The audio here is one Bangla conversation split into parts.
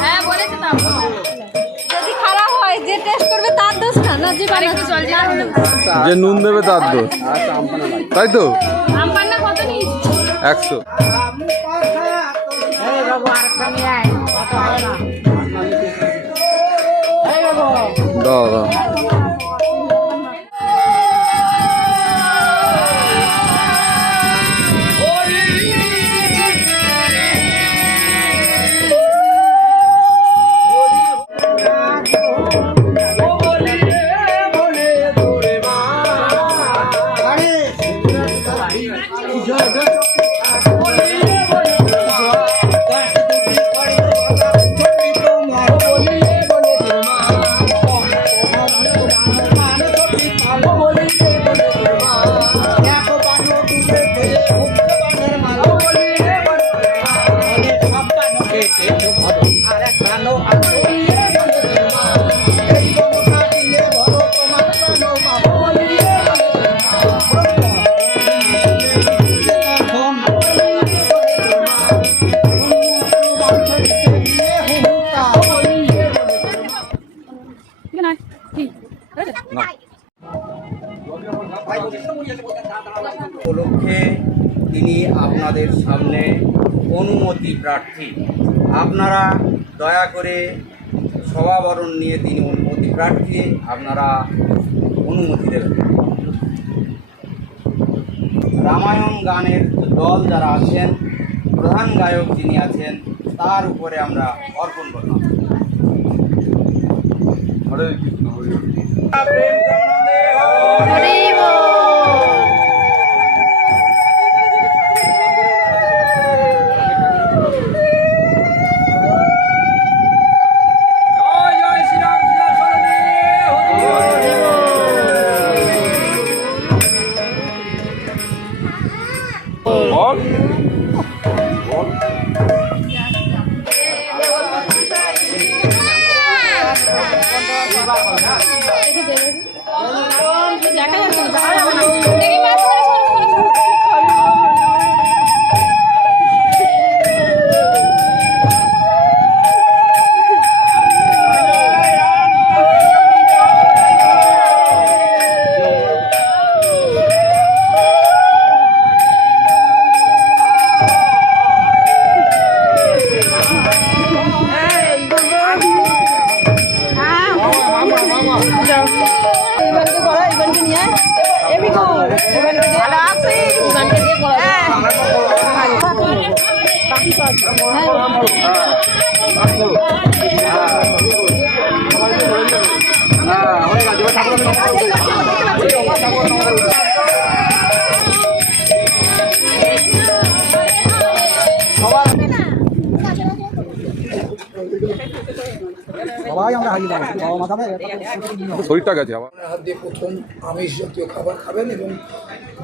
হ্যাঁ বলেছে তো যদি খারাপ হয় যে টেস্ট করবে তার দোষ না না যে জল যে নুন দেবে তার দোষ। তাই তো? আমপান্না কত নিয়েছি? একশো। দাও দাও। উপলক্ষে তিনি আপনাদের সামনে অনুমতি প্রার্থী আপনারা দয়া করে সভাবরণ নিয়ে তিনি অনুমতি প্রার্থী আপনারা অনুমতি দেবেন। রামায়ণ গানের দল যারা আছেন প্রধান গায়ক যিনি আছেন তার উপরে আমরা অর্পণ করলাম। প্রেম কামনাতে হোক। দেখা যাচ্ছে ইভানকে করো, ইভানকে নিয়ে আয়। এবার এমনি কর। দিয়ে- ইভানকে দিয়ে বাকি তো আছে। হ্যাঁ। শরীরটা গেছে আবার। আপনার হাত দিয়ে প্রথম আমিষ জাতীয় খাবার খাবেন এবং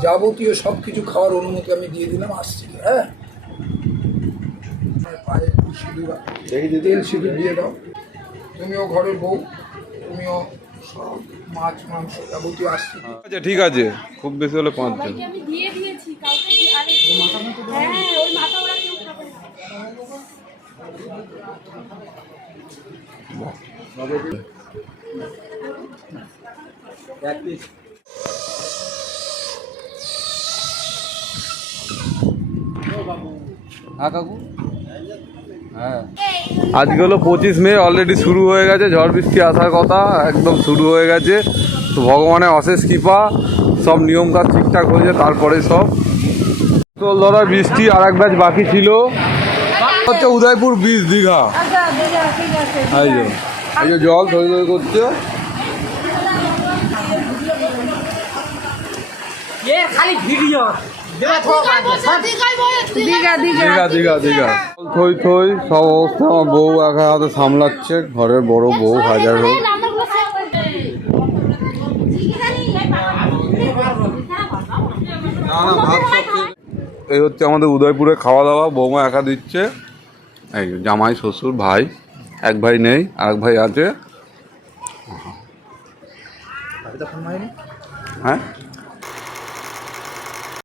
যাবতীয় সব কিছু খাওয়ার অনুমতি আমি দিয়ে দিলাম আসছি। হ্যাঁ? পায়ে একটু সিঁদুর তেল সিঁদুর দিয়ে দাও। তুমিও ঘরের বউ তুমিও সব মাছ মাংস যাবতীয় আসছি। আচ্ছা ঠিক আছে। খুব বেশি হলে পাঁচজন। আমি দিয়ে দিয়েছি কাউকে হ্যাঁ ওই মাথা ওরা কেউ খাবে না। হ্যাঁ কাকু হ্যাঁ আজকে হলো পঁচিশ মে অলরেডি শুরু হয়ে গেছে ঝড় বৃষ্টি আসার কথা একদম শুরু হয়ে গেছে। তো ভগবানের অশেষ কৃপা সব নিয়ম কাজ ঠিকঠাক হয়েছে তারপরে সব। তো ধরা বৃষ্টি আর এক ব্যাচ বাকি ছিল। হচ্ছে উদয়পুর বীজ দীঘা। আচ্ছা। এই এই যে জল ধরে ধরে করছে। দীঘা, দীঘা। দীঘা দীঘা দীঘা থই থই সব অবস্থা আমার বউ একা হাতে সামলাচ্ছে ঘরের বড় বউ হাজার হোক। এই হচ্ছে আমাদের উদয়পুরে খাওয়া দাওয়া বৌমা একা দিচ্ছে। এই জামাই শ্বশুর ভাই। এক ভাই নেই আর এক ভাই আছে। হ্যাঁ?